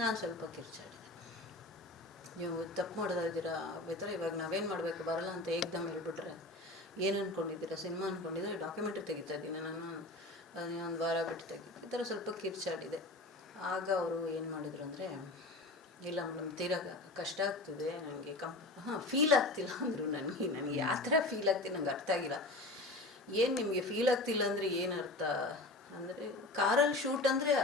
ನಾನು ಸ್ವಲ್ಪ ಕಿರ್ಚಾಡಿದೆ. ನೀವು ತಪ್ಪು ಮಾಡ್ತಾ ಇದ್ದೀರಾ ಬೇತಾರೆ, ಇವಾಗ ನಾವೇನು ಮಾಡಬೇಕು, ಬರಲ್ಲ ಅಂತ ಏಕ್ದಮ್ ಹೇಳ್ಬಿಟ್ರೆ ಏನು ಅಂದ್ಕೊಂಡಿದ್ದೀರಾ, ಸಿನಿಮಾ ಅಂದ್ಕೊಂಡಿದ್ರೆ ಡಾಕ್ಯುಮೆಂಟ್ರಿ ತೆಗಿತಾ ಇದ್ದೀನಿ ನಾನು, ಒಂದು ವಾರ ಬಿಟ್ಟು ತೆಗಿತೀನಿ, ಈ ಥರ ಸ್ವಲ್ಪ ಕಿರ್ಚಾಡಿದೆ. ಆಗ ಅವರು ಏನು ಮಾಡಿದ್ರು ಅಂದರೆ, ಇಲ್ಲ ಮೇಡಮ್ ತೀರಾ ಕಷ್ಟ ಆಗ್ತಿದೆ ನನಗೆ, ಫೀಲ್ ಆಗ್ತಿಲ್ಲ ಅಂದರು. ನನಗೆ ಯಾವ ಥರ ಫೀಲ್ ಆಗ್ತಿಲ್ಲ ನಂಗೆ ಅರ್ಥ ಆಗಿಲ್ಲ. ಏನು ನಿಮಗೆ ಫೀಲ್ ಆಗ್ತಿಲ್ಲ ಅಂದರೆ ಏನು ಅರ್ಥ ಅಂದರೆ, ಕಾರಲ್ಲಿ ಶೂಟ್ ಅಂದರೆ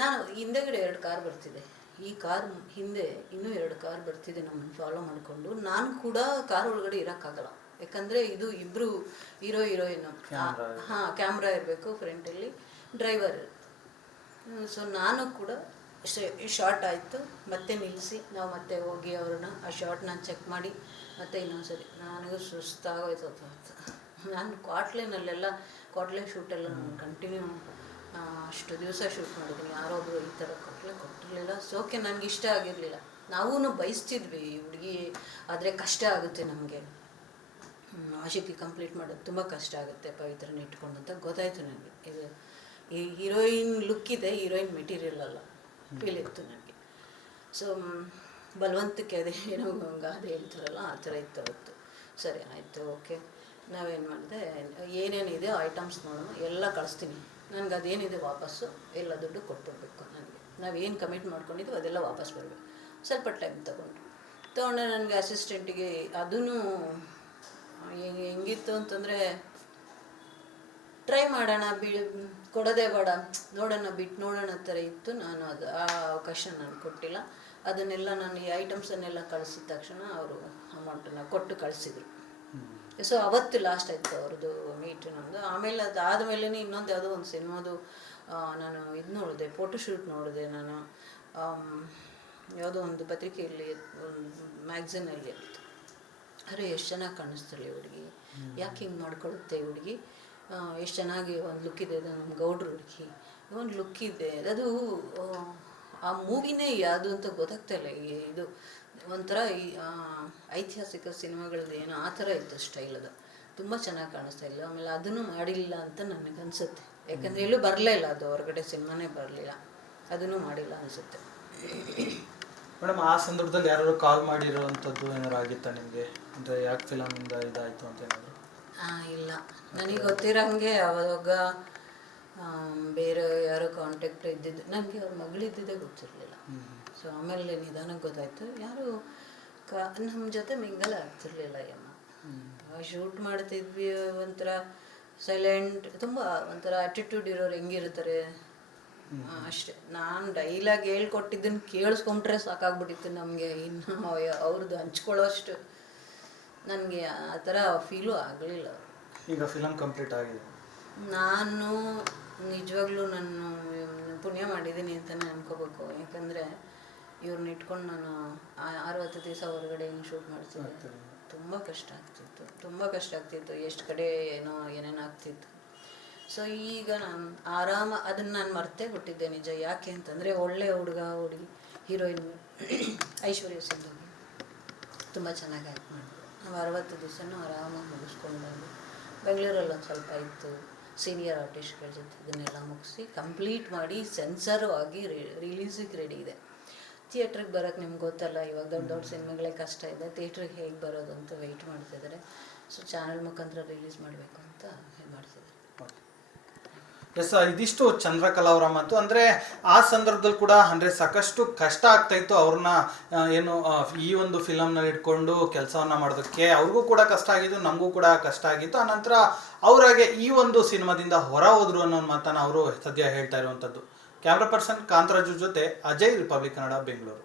ನಾನು ಹಿಂದೆಗಡೆ 2 ಕಾರ್ ಬರ್ತಿದೆ, ಈ ಕಾರ್ ಹಿಂದೆ ಇನ್ನೂ 2 ಕಾರ್ ಬರ್ತಿದೆ ನಮ್ಮನ್ನು ಫಾಲೋ ಮಾಡಿಕೊಂಡು. ನಾನು ಕೂಡ ಕಾರ್ ಒಳಗಡೆ ಇರೋಕ್ಕಾಗಲ್ಲ, ಯಾಕಂದರೆ ಇದು ಇಬ್ಬರು ಹೀರೋಯಿನ್ನು, ಹಾಂ ಕ್ಯಾಮ್ರಾ ಇರಬೇಕು ಫ್ರಂಟಲ್ಲಿ, ಡ್ರೈವರ್. ಸೊ ನಾನು ಕೂಡ ಶಾರ್ಟ್ ಆಯಿತು, ಮತ್ತೆ ನಿಲ್ಲಿಸಿ ನಾವು ಮತ್ತೆ ಹೋಗಿ ಅವ್ರನ್ನ ಆ ಶಾರ್ಟ್ನ ಚೆಕ್ ಮಾಡಿ ಮತ್ತೆ ಇನ್ನೊಂದ್ಸರಿ. ನನಗೂ ಸುಸ್ತಾಗೋಯ್ತು ಅಂತ. ನಾನು ಕ್ವಾಟ್ಲೆ ಶೂಟೆಲ್ಲ ನಾನು ಕಂಟಿನ್ಯೂ ಅಷ್ಟು ದಿವಸ ಶೂಟ್ ಮಾಡಿದ್ದೀನಿ. ಯಾರೊಬ್ಬರು ಈ ಥರ ಕೊಟ್ಟಿರಲಿಲ್ಲ. ಸೋಕೆ ನನಗೆ ಇಷ್ಟ ಆಗಿರಲಿಲ್ಲ. ನಾವೂ ಬಯಸ್ತಿದ್ವಿ ಹುಡುಗಿ ಆದರೆ ಕಷ್ಟ ಆಗುತ್ತೆ ನಮಗೆ, ಆಶಿಕಿ ಕಂಪ್ಲೀಟ್ ಮಾಡೋದು ತುಂಬ ಕಷ್ಟ ಆಗುತ್ತೆ ಪವಿತ್ರನ ಇಟ್ಕೊಂಡು ಅಂತ ಗೊತ್ತಾಯಿತು ನನಗೆ. ಇದು ಈ ಹೀರೋಯಿನ್ ಲುಕ್ ಇದೆ, ಹೀರೋಯಿನ್ ಮೆಟೀರಿಯಲ್ ಅಲ್ಲ ಫೀಲ್ ಇತ್ತು ನನಗೆ. ಸೊ ಬಲವಂತಕ್ಕೆ ಅದೇ ಏನೋ ಗಾದೆ ಹೇಳ್ತಾರಲ್ಲ ಆ ಥರ ಇತ್ತು ಅವತ್ತು. ಸರಿ ಆಯಿತು, ಓಕೆ. ನಾವೇನು ಮಾಡಿದೆ, ಏನೇನಿದೆ ಐಟಮ್ಸ್ ನೋಡೋಣ, ಎಲ್ಲ ಕಳಿಸ್ತೀನಿ, ನನಗೆ ಅದೇನಿದೆ ವಾಪಸ್ಸು ಎಲ್ಲ ದುಡ್ಡು ಕೊಟ್ಬಿಡ್ಬೇಕು ನನಗೆ. ನಾವೇನು ಕಮಿಟ್ ಮಾಡ್ಕೊಂಡಿದ್ದು ಅದೆಲ್ಲ ವಾಪಸ್ ಬರಬೇಕು. ಸ್ವಲ್ಪ ಟೈಮ್ ತೊಗೊಂಡೆ. ನನಗೆ ಅಸಿಸ್ಟೆಂಟಿಗೆ ಅದೂ ಹೆಂಗಿತ್ತು ಅಂತಂದರೆ, ಟ್ರೈ ಮಾಡೋಣ, ಕೊಡೋದೇ ಬೇಡ, ನೋಡೋಣ, ಬಿಟ್ಟು ನೋಡೋಣ ಥರ ಇತ್ತು. ನಾನು ಆ ಅವಕಾಶ ನಾನು ಕೊಟ್ಟಿಲ್ಲ. ಅದನ್ನೆಲ್ಲ ನಾನು ಈ ಐಟಮ್ಸನ್ನೆಲ್ಲ ಕಳಿಸಿದ ತಕ್ಷಣ ಅವರು ಅಮೌಂಟನ್ನು ಕೊಟ್ಟು ಕಳಿಸಿದ್ರು. ಸೊ ಅವತ್ತು ಲಾಸ್ಟ್ ಆಯಿತು ಅವ್ರದ್ದು ಮೀಟು ನಮ್ಮದು. ಆಮೇಲೆ ಅದಾದಮೇಲೆ ಇನ್ನೊಂದು ಯಾವುದೋ ಒಂದು ಸಿನಿಮಾದು ನಾನು ಇದು ನೋಡಿದೆ, ಫೋಟೋಶೂಟ್ ನೋಡಿದೆ ನಾನು. ಯಾವುದೋ ಒಂದು ಪತ್ರಿಕೆಯಲ್ಲಿ, ಒಂದು ಮ್ಯಾಗ್ಝಿನಲ್ಲಿ ಇತ್ತು. ಅರೆ ಎಷ್ಟು ಚೆನ್ನಾಗಿ ಕಾಣಿಸ್ತಾಳೆ ಹುಡುಗಿ, ಯಾಕೆ ಹಿಂಗೆ ಮಾಡ್ಕೊಳ್ಳುತ್ತೆ ಹುಡುಗಿ, ಎಷ್ಟು ಚೆನ್ನಾಗಿ ಒಂದು ಲುಕ್ ಇದೆ, ಅದು ನಮ್ಮ ಗೌಡ್ರ ಹುಡುಗಿ ಒಂದು ಲುಕ್ ಇದೆ. ಅದು ಆ ಮೂವಿನೇ ಯಾವುದು ಅಂತ ಗೊತ್ತಾಗ್ತಾಯಿಲ್ಲ. ಇದು ಒಂಥರ ಐತಿಹಾಸಿಕ ಸಿನಿಮಾಗಳದ್ದು ಏನೋ ಆ ಥರ ಇತ್ತು ಸ್ಟೈಲ್. ಅದು ತುಂಬ ಚೆನ್ನಾಗಿ ಕಾಣಿಸ್ತಾ ಇಲ್ಲ. ಆಮೇಲೆ ಅದನ್ನು ಮಾಡಿಲ್ಲ ಅಂತ ನನಗನ್ಸುತ್ತೆ, ಯಾಕಂದರೆ ಎಲ್ಲೂ ಬರಲೇ ಇಲ್ಲ, ಅದು ಹೊರಗಡೆ ಸಿನಿಮಾನೇ ಬರಲಿಲ್ಲ, ಅದನ್ನು ಮಾಡಿಲ್ಲ ಅನಿಸುತ್ತೆ. ಮೇಡಮ್ ಆ ಸಂದರ್ಭದಲ್ಲಿ ಯಾರು ಕಾಲ್ ಮಾಡಿರೋವಂಥದ್ದು ಏನಾರು ಆಗಿತ್ತಾ ನಿಮಗೆ, ಅಂದರೆ ಯಾಕೆ ಫಿಲಮಿಂದ ಇದಾಯಿತು ಅಂತ ಏನಾದರೂ? ಇಲ್ಲ, ನನಗೆ ಗೊತ್ತಿರೋಂಗೆ ಅವಾಗ ಬೇರೆ ಯಾರೋ ಕಾಂಟ್ಯಾಕ್ಟ್ ಇದ್ದಿದ್ದು, ನನಗೆ ಅವ್ರ ಮಗಳಿದ್ದಿದ್ದೇ ಗೊತ್ತಿರಲಿಲ್ಲ. ಸೊ ಆಮೇಲೆ ನಿಧಾನಕ್ಕೆ ಗೊತ್ತಾಯಿತು, ಯಾರು ನಮ್ಮ ಜೊತೆ ಮಿಂಗಲ್ ಆಗ್ತಿರ್ಲಿಲ್ಲ. ಶೂಟ್ ಮಾಡ್ತಿದ್ವಿ, ಒಂಥರ ಸೈಲೆಂಟ್, ತುಂಬ ಒಂಥರ ಆ್ಯಟಿಟ್ಯೂಡ್ ಇರೋರು ಹೆಂಗಿರ್ತಾರೆ ಅಷ್ಟೇ. ನಾನು ಡೈಲಾಗ್ ಹೇಳ್ಕೊಟ್ಟಿದ್ದನ್ನು ಕೇಳಿಸ್ಕೊಂಬಿಟ್ರೆ ಸಾಕಾಗ್ಬಿಟ್ಟಿತ್ತು ನಮಗೆ, ಇನ್ನು ಅವ್ರದ್ದು ಹಂಚ್ಕೊಳ್ಳೋ ಅಷ್ಟು ನನಗೆ ಆ ಥರ ಫೀಲು ಆಗಲಿಲ್ಲ. ಈಗ ಫಿಲಮ್ ಕಂಪ್ಲೀಟ್ ಆಗಿದೆ. ನಾನು ನಿಜವಾಗ್ಲೂ ನಾನು ಪುಣ್ಯ ಮಾಡಿದ್ದೀನಿ ಅಂತಲೇ ಅನ್ಕೋಬೇಕು. ಯಾಕಂದರೆ ಇವ್ರನ್ನ ಇಟ್ಕೊಂಡು ನಾನು 60 ದಿವಸ ಹೊರಗಡೆ ಹಿಂಗೆ ಶೂಟ್ ಮಾಡ್ತಿದ್ದೆ. ತುಂಬ ಕಷ್ಟ ಆಗ್ತಿತ್ತು, ಎಷ್ಟು ಕಡೆ ಏನೇನು ಆಗ್ತಿತ್ತು. ಸೊ ಈಗ ನಾನು ಅದನ್ನು ನಾನು ಮರ್ತೇ ಬಿಟ್ಟಿದ್ದೆ ನಿಜ. ಯಾಕೆ ಅಂತಂದರೆ ಒಳ್ಳೆ ಹುಡುಗಿ ಹೀರೋಯಿನ್ ಐಶ್ವರ್ಯ ಸಿಂಧು ತುಂಬ ಚೆನ್ನಾಗಿ ಆ್ಯಕ್ಟ್ ಮಾಡಿದ್ರು. ನಾವು 60 ದಿವಸನೂ ಆರಾಮಾಗಿ ಮುಗಿಸ್ಕೊಂಡು ಬಂದು ಬೆಂಗಳೂರಲ್ಲಿ ಒಂದು ಸ್ವಲ್ಪ ಇತ್ತು, ಸೀನಿಯರ್ ಆರ್ಟಿಸ್ಟ್ಗಳ ಜೊತೆ ಇದನ್ನೆಲ್ಲ ಮುಗಿಸಿ ಕಂಪ್ಲೀಟ್ ಮಾಡಿ ಸೆನ್ಸರು ಆಗಿ ರಿಲೀಸಿಗೆ ರೆಡಿ ಇದೆ. ಥಿಯೇಟ್ರಿಗೆ ಬರೋಕ್ಕೆ ನಿಮ್ಗೆ ಗೊತ್ತಲ್ಲ, ಇವಾಗ ದೊಡ್ಡ ಸಿನಿಮಾಗಳೇ ಕಷ್ಟ ಇದೆ, ಥಿಯೇಟ್ರಿಗೆ ಹೇಗೆ ಬರೋದು ಅಂತ ವೆಯ್ಟ್ ಮಾಡ್ತಿದ್ದಾರೆ. ಸೊ ಚಾನಲ್ ಮುಖಾಂತರ ರಿಲೀಸ್ ಮಾಡಬೇಕು ಅಂತ ಮಾಡ್ತಿದ್ದಾರೆ. ಎಸ್, ಇದಿಷ್ಟು ಚಂದ್ರಕಲಾ ಅವರ ಮಾತು. ಅಂದರೆ ಆ ಸಂದರ್ಭದಲ್ಲಿ ಕೂಡ ಅಂದರೆ ಸಾಕಷ್ಟು ಕಷ್ಟ ಆಗ್ತಾಯಿತ್ತು ಅವ್ರನ್ನ ಏನು ಈ ಒಂದು ಫಿಲಮ್ನಲ್ಲಿ ಇಟ್ಕೊಂಡು ಕೆಲಸವನ್ನು ಮಾಡೋದಕ್ಕೆ. ಅವ್ರಿಗೂ ಕೂಡ ಕಷ್ಟ ಆಗಿದ್ದು, ನಮಗೂ ಕೂಡ ಕಷ್ಟ ಆಗಿತ್ತು. ಆನಂತರ ಅವರಾಗೆ ಈ ಒಂದು ಸಿನಿಮಾದಿಂದ ಹೊರ ಹೋದ್ರು ಅನ್ನೋ ಮಾತನ್ನು ಅವರು ಸದ್ಯ ಹೇಳ್ತಾ ಇರುವಂಥದ್ದು. ಕ್ಯಾಮ್ರಾ ಪರ್ಸನ್ ಕಾಂತರಾಜು ಜೊತೆ ಅಜಯ್, ರಿಪಬ್ಲಿಕ್ ಕನ್ನಡ, ಬೆಂಗಳೂರು.